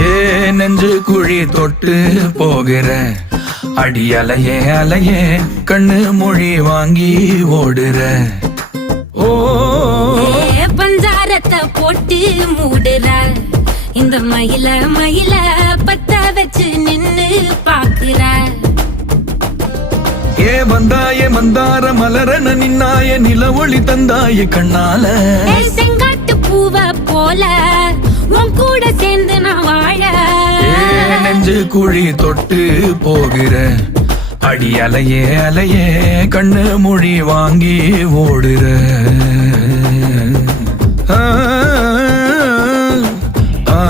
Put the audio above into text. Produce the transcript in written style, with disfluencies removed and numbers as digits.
ஏ நெஞ்சு குழி தொட்டு போகிற அடி அலையே அலையே கண்ணு மொழி வாங்கி ஓடுற. ஓ பஞ்சாரத்தை போட்டு மூடுற இந்த மயில மயில பத்த வச்சு நின்னு பாக்குற. ஏ வந்தாய மந்தார மலரன நின்னாய நில ஒளி தந்தாய கண்ணால. செங்காட்டு பூவ போல உன் கூட சேர்ந்து நான் வாழ. நெஞ்சு குழி தொட்டு போகிற அடி அலையே அலையே கண்ணு மொழி வாங்கி ஓடுற. ஆ ஆ